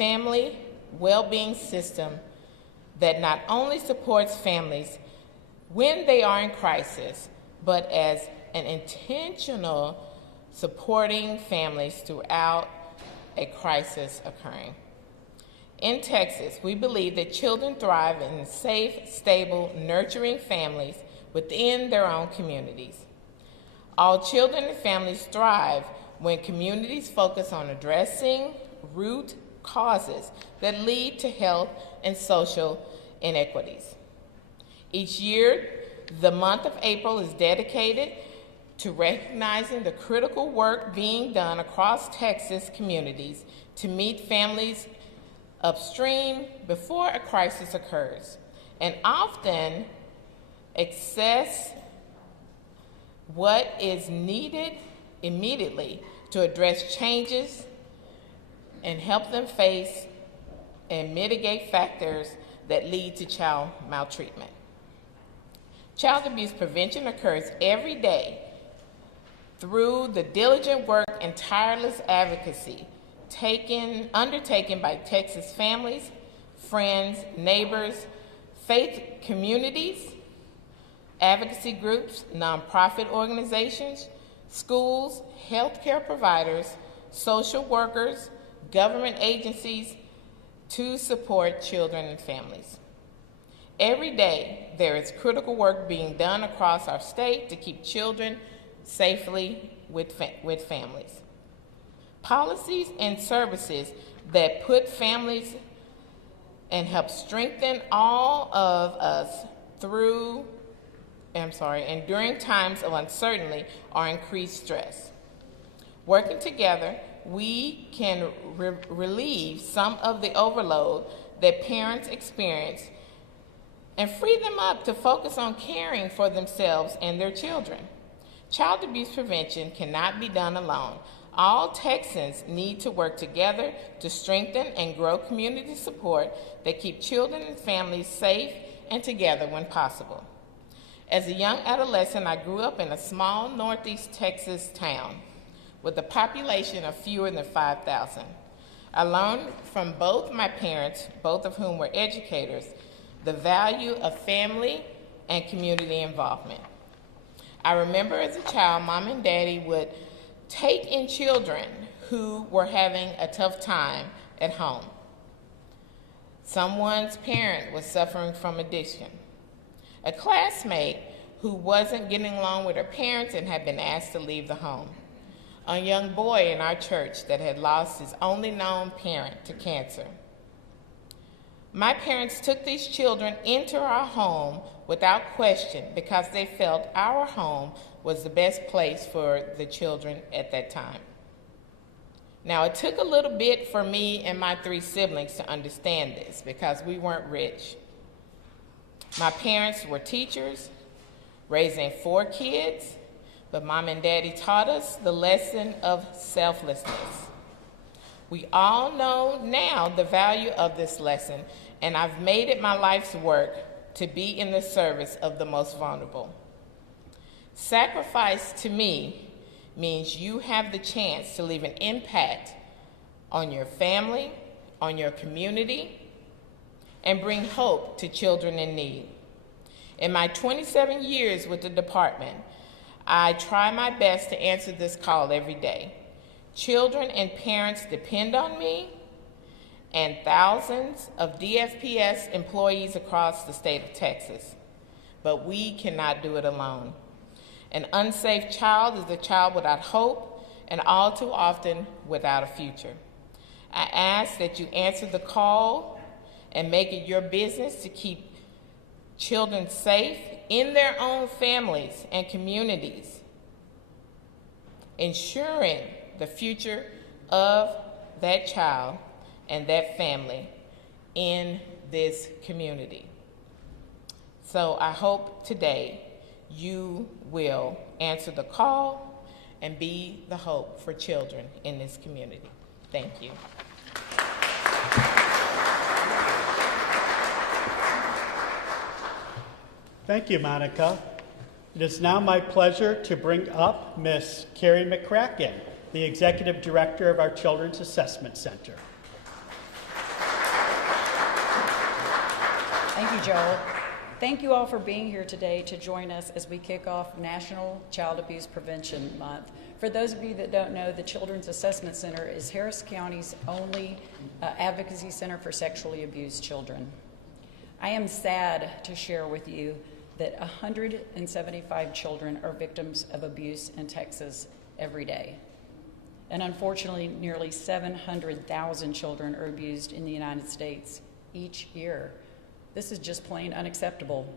family well-being system that not only supports families when they are in crisis, but as an intentional supporting families throughout a crisis occurring. In Texas, we believe that children thrive in safe, stable, nurturing families within their own communities. All children and families thrive when communities focus on addressing root causes that lead to health and social inequities. Each year, the month of April is dedicated to recognizing the critical work being done across Texas communities to meet families upstream before a crisis occurs, and often access what is needed immediately to address changes and help them face and mitigate factors that lead to child maltreatment. Child abuse prevention occurs every day through the diligent work and tireless advocacy undertaken by Texas families, friends, neighbors, faith communities, advocacy groups, nonprofit organizations, schools, healthcare providers, social workers, government agencies to support children and families. Every day, there is critical work being done across our state to keep children safely with families. Policies and services that put families and help strengthen all of us and during times of uncertainty or increased stress. Working together, we can relieve some of the overload that parents experience and free them up to focus on caring for themselves and their children. Child abuse prevention cannot be done alone. All Texans need to work together to strengthen and grow community support that keep children and families safe and together when possible. As a young adolescent, I grew up in a small Northeast Texas town with a population of fewer than 5,000. I learned from both my parents, both of whom were educators, the value of family and community involvement. I remember as a child, Mom and Daddy would take in children who were having a tough time at home. Someone's parent was suffering from addiction. A classmate who wasn't getting along with her parents and had been asked to leave the home. A young boy in our church that had lost his only known parent to cancer. My parents took these children into our home without question because they felt our home was the best place for the children at that time. Now, it took a little bit for me and my 3 siblings to understand this because we weren't rich. My parents were teachers, raising 4 kids, but Mom and Daddy taught us the lesson of selflessness. We all know now the value of this lesson, and I've made it my life's work to be in the service of the most vulnerable. Sacrifice to me means you have the chance to leave an impact on your family, on your community, and bring hope to children in need. In my 27 years with the department, I try my best to answer this call every day. Children and parents depend on me, and thousands of DFPS employees across the state of Texas. But we cannot do it alone. An unsafe child is a child without hope and all too often without a future. I ask that you answer the call and make it your business to keep children safe in their own families and communities, ensuring the future of that child and that family in this community. So I hope today you will answer the call and be the hope for children in this community. Thank you. Thank you, Monica. It is now my pleasure to bring up Ms. Carrie McCracken, the Executive Director of our Children's Assessment Center. Thank you, Joel. Thank you all for being here today to join us as we kick off National Child Abuse Prevention Month. For those of you that don't know, the Children's Assessment Center is Harris County's only advocacy center for sexually abused children. I am sad to share with you that 175 children are victims of abuse in Texas every day. And unfortunately, nearly 700,000 children are abused in the United States each year. This is just plain unacceptable.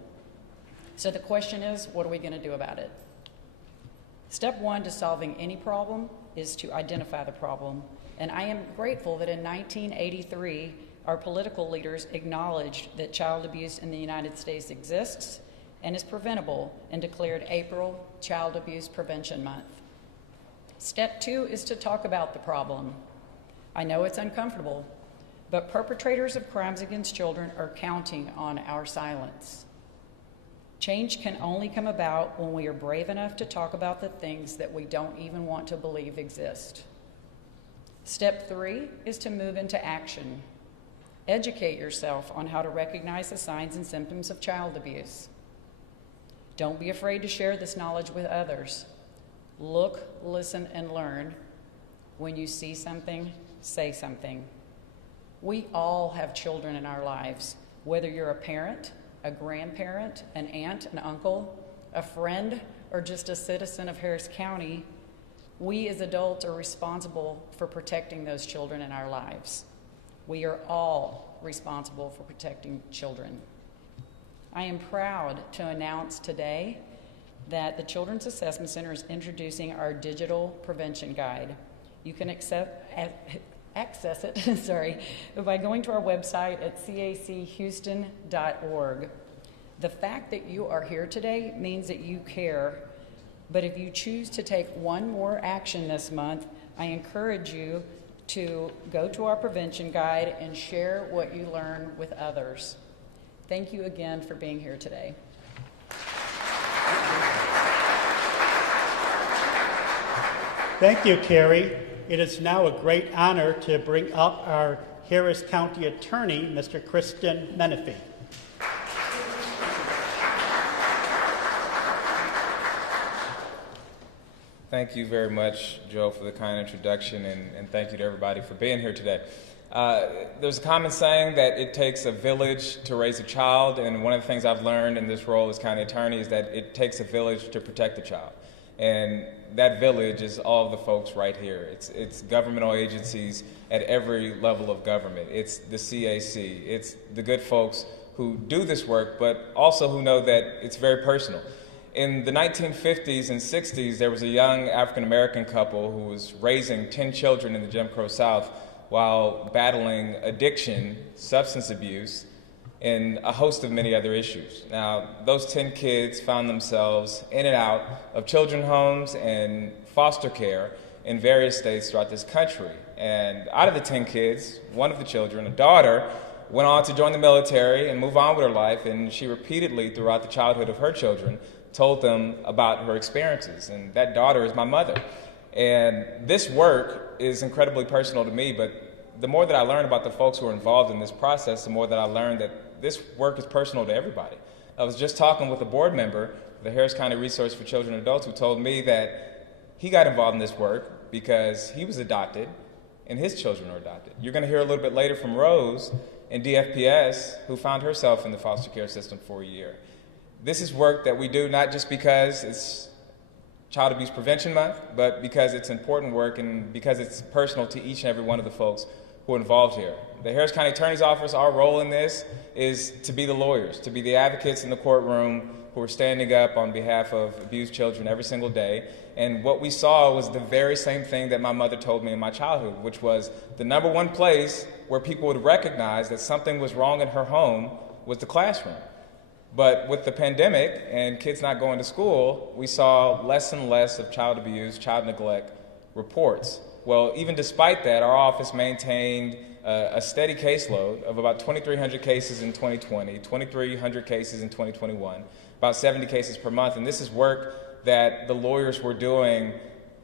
So the question is, what are we going to do about it? Step one to solving any problem is to identify the problem. And I am grateful that in 1983, our political leaders acknowledged that child abuse in the United States exists and is preventable and declared April Child Abuse Prevention Month. Step two is to talk about the problem. I know it's uncomfortable, but perpetrators of crimes against children are counting on our silence. Change can only come about when we are brave enough to talk about the things that we don't even want to believe exist. Step three is to move into action. Educate yourself on how to recognize the signs and symptoms of child abuse. Don't be afraid to share this knowledge with others. Look, listen, and learn. When you see something, say something. We all have children in our lives, whether you're a parent, a grandparent, an aunt, an uncle, a friend, or just a citizen of Harris County. We as adults are responsible for protecting those children in our lives. We are all responsible for protecting children. I am proud to announce today that the Children's Assessment Center is introducing our digital prevention guide. You can access it by going to our website at cachhouston.org. The fact that you are here today means that you care, but if you choose to take one more action this month, I encourage you to go to our prevention guide and share what you learn with others. Thank you again for being here today. Thank you, Carrie. It is now a great honor to bring up our Harris County Attorney, Mr. Kristen Menefee. Thank you very much, Joe, for the kind introduction, and thank you to everybody for being here today. There's a common saying that it takes a village to raise a child, and one of the things I've learned in this role as county attorney is that it takes a village to protect the child. And that village is all of the folks right here. It's governmental agencies at every level of government. It's the CAC. It's the good folks who do this work, but also who know that it's very personal. In the 1950s and 60s, there was a young African-American couple who was raising 10 children in the Jim Crow South while battling addiction, substance abuse, and a host of many other issues. Now, those 10 kids found themselves in and out of children's homes and foster care in various states throughout this country. And out of the 10 kids, one of the children, a daughter, went on to join the military and move on with her life, and she repeatedly, throughout the childhood of her children, told them about her experiences. And that daughter is my mother. And this work is incredibly personal to me, but the more that I learn about the folks who are involved in this process, the more that I learn that this work is personal to everybody. I was just talking with a board member of the Harris County Resource for Children and Adults who told me that he got involved in this work because he was adopted and his children are adopted. You're going to hear a little bit later from Rose in DFPS, who found herself in the foster care system for a year. This is work that we do not just because it's Child Abuse Prevention Month, but because it's important work and because it's personal to each and every one of the folks who are involved here. The Harris County Attorney's Office, our role in this is to be the lawyers, to be the advocates in the courtroom who are standing up on behalf of abused children every single day. And what we saw was the very same thing that my mother told me in my childhood, which was the number one place where people would recognize that something was wrong in her home was the classroom. But with the pandemic and kids not going to school, we saw less and less of child abuse, child neglect reports. Well, even despite that, our office maintained a steady caseload of about 2,300 cases in 2020, 2,300 cases in 2021, about 70 cases per month. And this is work that the lawyers were doing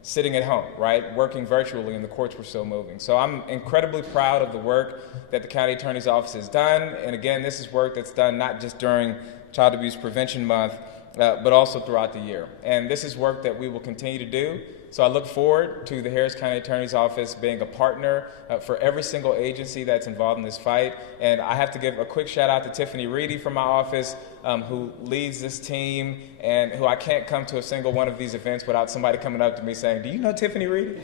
sitting at home, right, working virtually, and the courts were still moving. So I'm incredibly proud of the work that the County Attorney's Office has done. And again, this is work that's done not just during Child Abuse Prevention Month, but also throughout the year. And this is work that we will continue to do. So I look forward to the Harris County Attorney's Office being a partner for every single agency that's involved in this fight. And I have to give a quick shout out to Tiffany Reedy from my office, who leads this team and who I can't come to a single one of these events without somebody coming up to me saying, "Do you know Tiffany Reedy?"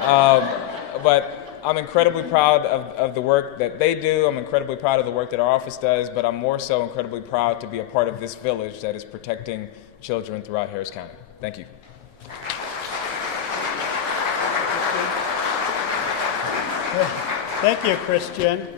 But I'm incredibly proud of the work that they do. I'm incredibly proud of the work that our office does, but I'm more so incredibly proud to be a part of this village that is protecting children throughout Harris County. Thank you. Thank you, Christian.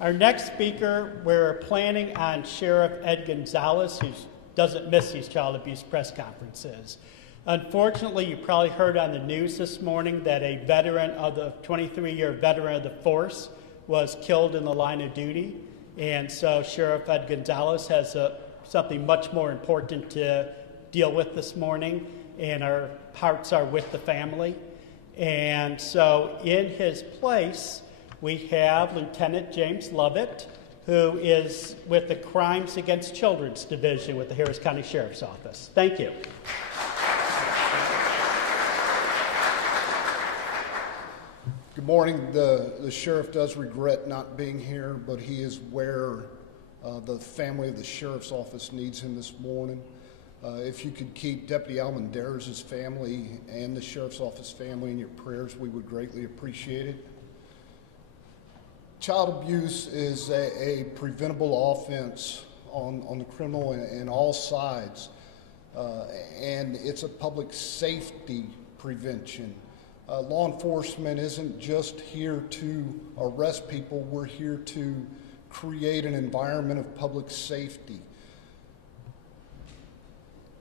Our next speaker, we're planning on Sheriff Ed Gonzalez, who doesn't miss these child abuse press conferences. Unfortunately, you probably heard on the news this morning that a veteran of the 23-year veteran of the force was killed in the line of duty. And so Sheriff Ed Gonzalez has something much more important to deal with this morning, and our hearts are with the family. And so in his place, we have Lieutenant James Lovett, who is with the Crimes Against Children's Division with the Harris County Sheriff's Office. Thank you. Good morning. The sheriff does regret not being here, but he is where the family of the sheriff's office needs him this morning. If you could keep Deputy Almendarez's family and the sheriff's office family in your prayers, we would greatly appreciate it. Child abuse is a preventable offense on the criminal and all sides, and it's a public safety prevention. Law enforcement isn't just here to arrest people, we're here to create an environment of public safety.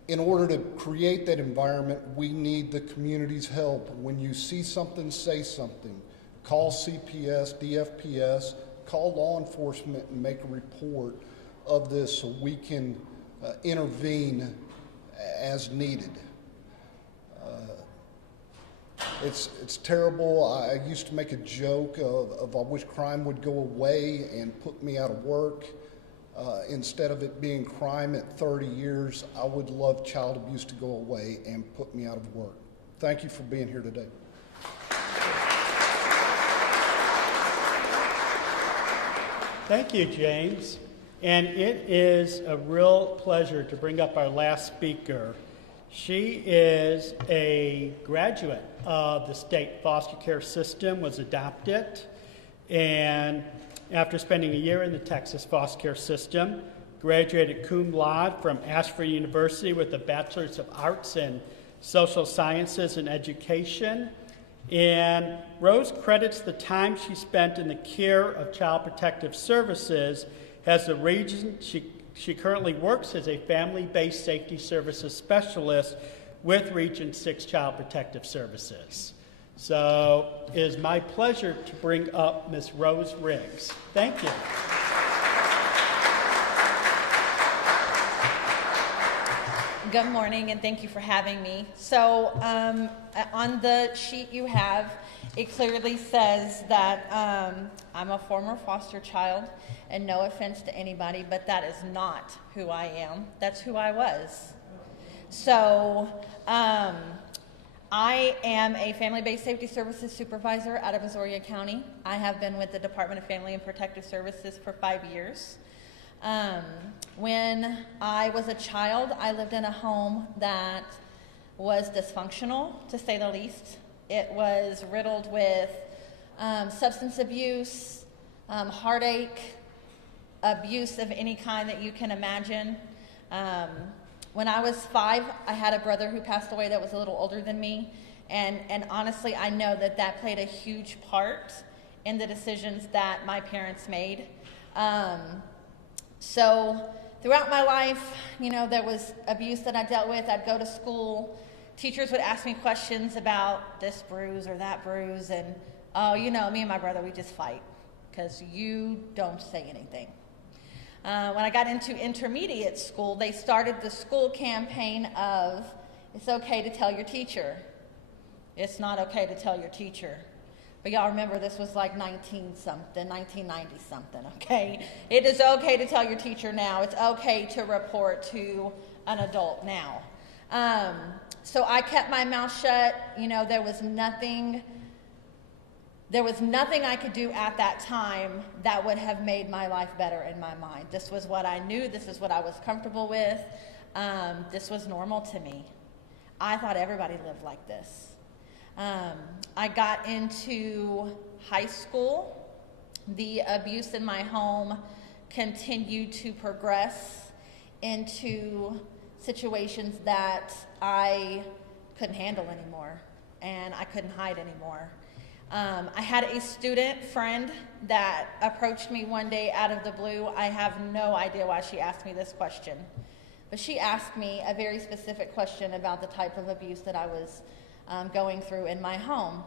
In order to create that environment, we need the community's help. When you see something, say something. Call CPS, DFPS, call law enforcement and make a report of this so we can intervene as needed. It's terrible. I used to make a joke of I wish crime would go away and put me out of work. Instead of it being crime at 30 years, I would love child abuse to go away and put me out of work. Thank you for being here today. Thank you, James. And it is a real pleasure to bring up our last speaker. She is a graduate of the state foster care system, was adopted, and after spending a year in the Texas foster care system, graduated cum laude from Ashford University with a Bachelor's of Arts in Social Sciences and Education. And Rose credits the time she spent in the care of Child Protective Services as the reason she currently works as a family-based safety services specialist with Region 6 Child Protective Services. So it is my pleasure to bring up Ms. Rose Riggs. Thank you. Good morning, and thank you for having me. So on the sheet you have, it clearly says that I'm a former foster child, and no offense to anybody, but that is not who I am. That's who I was. So I am a family-based safety services supervisor out of Azoria County. I have been with the Department of Family and Protective Services for 5 years. When I was a child, I lived in a home that was dysfunctional, to say the least. It was riddled with substance abuse, heartache, abuse of any kind that you can imagine. When I was 5, I had a brother who passed away that was a little older than me, and honestly, I know that that played a huge part in the decisions that my parents made. So throughout my life, you know, there was abuse that I dealt with. I'd go to school. Teachers would ask me questions about this bruise or that bruise, and, oh, you know, me and my brother, we just fight because you don't say anything. When I got into intermediate school, they started the school campaign of, it's okay to tell your teacher. It's not okay to tell your teacher. But y'all remember this was like 1990 something, okay? It is okay to tell your teacher now. It's okay to report to an adult now. So I kept my mouth shut. You know, there was nothing I could do at that time that would have made my life better in my mind. This was what I knew. This is what I was comfortable with. This was normal to me. I thought everybody lived like this. I got into high school. The abuse in my home continued to progress into situations that I couldn't handle anymore, and I couldn't hide anymore. I had a student friend that approached me one day out of the blue. I have no idea why she asked me this question, but she asked me a very specific question about the type of abuse that I was going through in my home.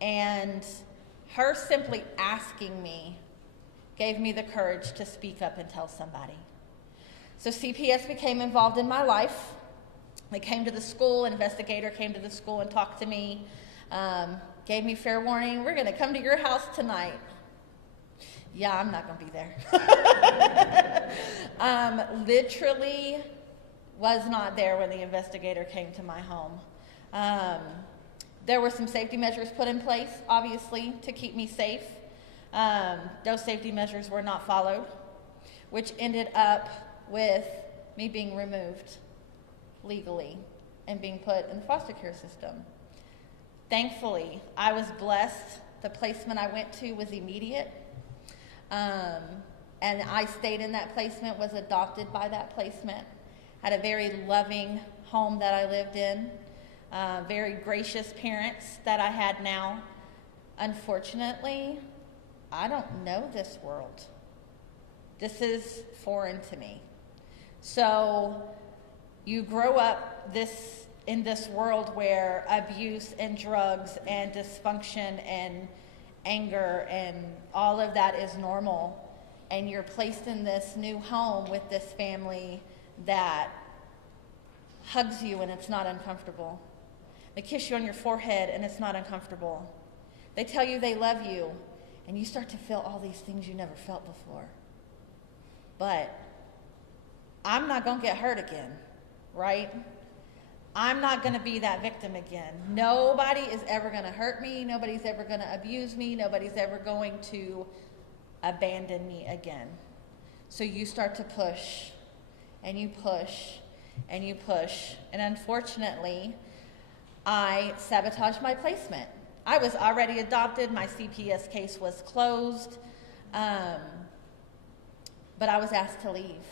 And her simply asking me gave me the courage to speak up and tell somebody. So CPS became involved in my life. They came to the school, an investigator came to the school and talked to me, gave me fair warning, we're going to come to your house tonight. Yeah, I'm not going to be there. Literally was not there when the investigator came to my home. There were some safety measures put in place, obviously, to keep me safe. Those safety measures were not followed, which ended up with me being removed legally and being put in the foster care system. Thankfully, I was blessed. The placement I went to was immediate. And I stayed in that placement, was adopted by that placement, had a very loving home that I lived in. Very gracious parents that I had now. Unfortunately, I don't know this world. This is foreign to me. So you grow up in this world where abuse and drugs and dysfunction and anger and all of that is normal, and you're placed in this new home with this family that hugs you and it's not uncomfortable. They kiss you on your forehead and it's not uncomfortable. They tell you they love you and you start to feel all these things you never felt before. But I'm not going to get hurt again, right? I'm not going to be that victim again. Nobody is ever going to hurt me. Nobody's ever going to abuse me. Nobody's ever going to abandon me again. So you start to push and you push and you push. And unfortunately, I sabotaged my placement. I was already adopted. My CPS case was closed. But I was asked to leave.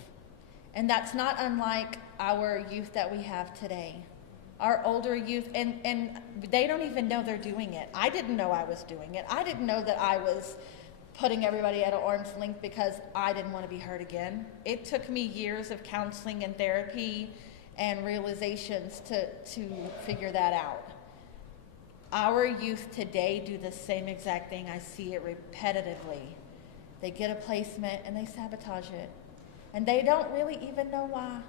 And that's not unlike our youth that we have today. Our older youth, and they don't even know they're doing it. I didn't know I was doing it. I didn't know that I was putting everybody at an arm's length because I didn't want to be hurt again. It took me years of counseling and therapy and realizations to figure that out. Our youth today do the same exact thing. I see it repetitively. They get a placement and they sabotage it. And they don't really even know why.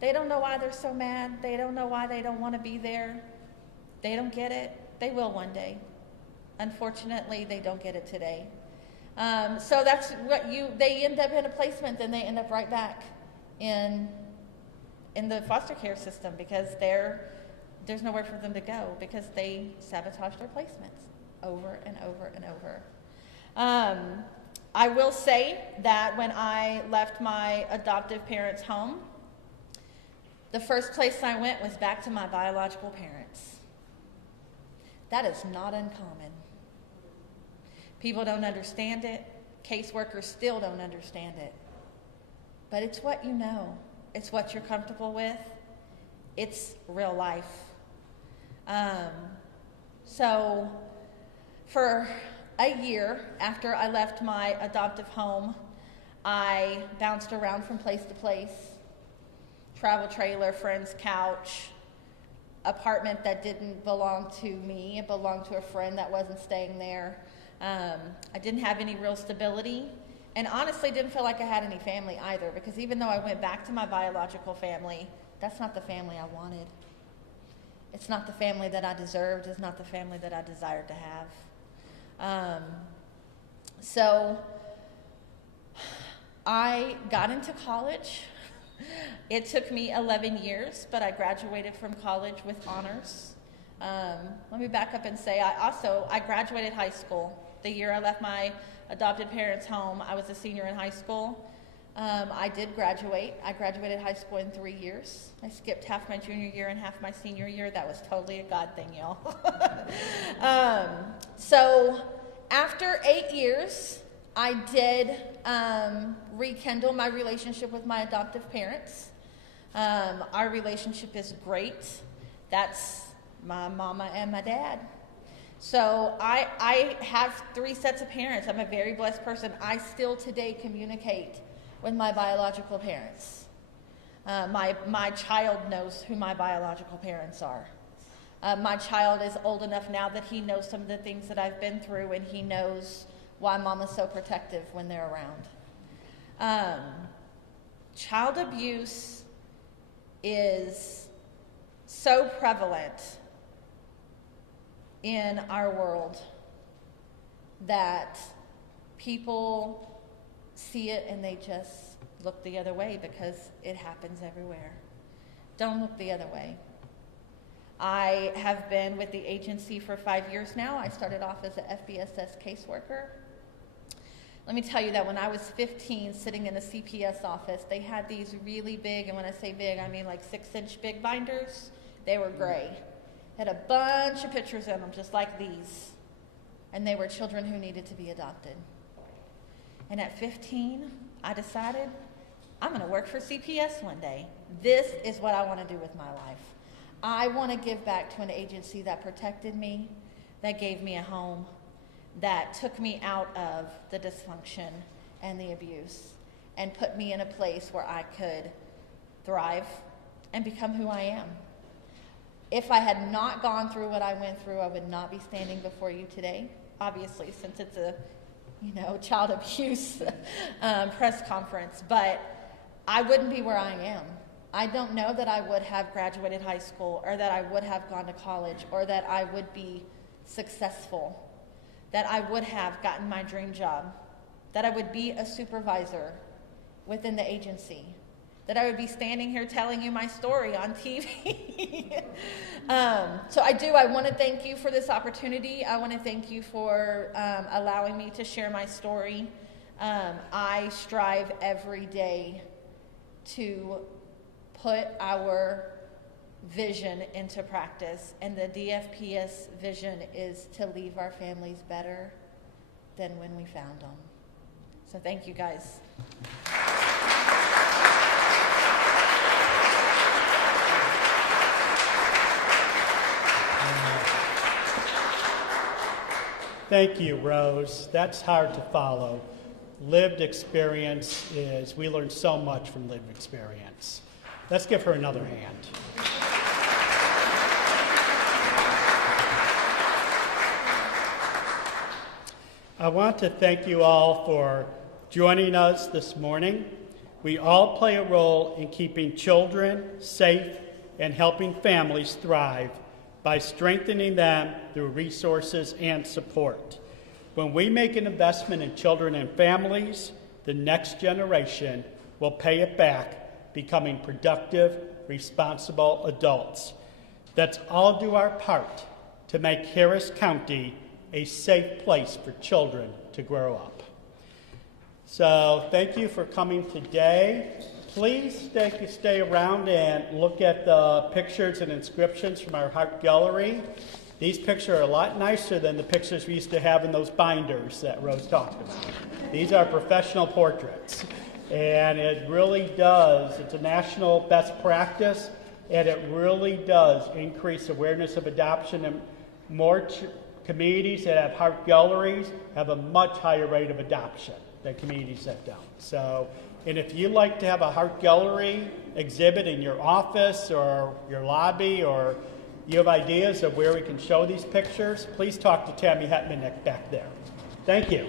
They don't know why they're so mad. They don't know why they don't want to be there. They don't get it. They will one day. Unfortunately, they don't get it today. So that's what they end up in a placement, then they end up right back in the foster care system because there's nowhere for them to go because they sabotage their placements over and over and over. I will say that when I left my adoptive parents' home, the first place I went was back to my biological parents. That is not uncommon. People don't understand it. Caseworkers still don't understand it. But it's what you know. It's what you're comfortable with. It's real life. So for a year after I left my adoptive home, I bounced around from place to place. Travel trailer, friend's couch, apartment that didn't belong to me. It belonged to a friend that wasn't staying there. I didn't have any real stability, and honestly didn't feel like I had any family either, because even though I went back to my biological family, that's not the family I wanted. It's not the family that I deserved. It's not the family that I desired to have. So I got into college. It took me 11 years, but I graduated from college with honors. Let me back up and say I graduated high school. The year I left my adopted parents' home, I was a senior in high school. I did graduate. I graduated high school in 3 years. I skipped half my junior year and half my senior year. That was totally a God thing, y'all. So after 8 years, I did rekindle my relationship with my adoptive parents. Our relationship is great. That's my mama and my dad. So I have 3 sets of parents. I'm a very blessed person. I still today communicate with my biological parents. My child knows who my biological parents are. My child is old enough now that he knows some of the things that I've been through, and he knows why mama's so protective when they're around. Child abuse is so prevalent in our world that people see it and they just look the other way because it happens everywhere. Don't look the other way. I have been with the agency for 5 years now. I started off as an FBSS caseworker. Let me tell you that when I was 15, sitting in a CPS office, they had these really big, and when I say big, I mean like 6-inch big binders. They were gray. Had a bunch of pictures in them, just like these. And they were children who needed to be adopted. And at 15, I decided, I'm going to work for CPS one day. This is what I want to do with my life. I want to give back to an agency that protected me, that gave me a home, that took me out of the dysfunction and the abuse, and put me in a place where I could thrive and become who I am. If I had not gone through what I went through, I would not be standing before you today, obviously, since it's a child abuse press conference, but I wouldn't be where I am. I don't know that I would have graduated high school, or that I would have gone to college, or that I would be successful, that I would have gotten my dream job, that I would be a supervisor within the agency, that I would be standing here telling you my story on TV. So I want to thank you for this opportunity. I want to thank you for allowing me to share my story. I strive every day to put our vision into practice, and the DFPS vision is to leave our families better than when we found them. So thank you, guys. Thank you, Rose. That's hard to follow. Lived experience is, we learn so much from lived experience. Let's give her another hand. I want to thank you all for joining us this morning. We all play a role in keeping children safe and helping families thrive by strengthening them through resources and support. When we make an investment in children and families, the next generation will pay it back, becoming productive, responsible adults. Let's all do our part to make Harris County a safe place for children to grow up. So thank you for coming today. Please stay around and look at the pictures and inscriptions from our Heart Gallery. These pictures are a lot nicer than the pictures we used to have in those binders that Rose talked about. These are professional portraits. And it really does, it's a national best practice, and it really does increase awareness of adoption, and more communities that have heart galleries have a much higher rate of adoption than communities that don't. So, and if you'd like to have a heart gallery exhibit in your office or your lobby, or you have ideas of where we can show these pictures, please talk to Tammy Hetman back there. Thank you.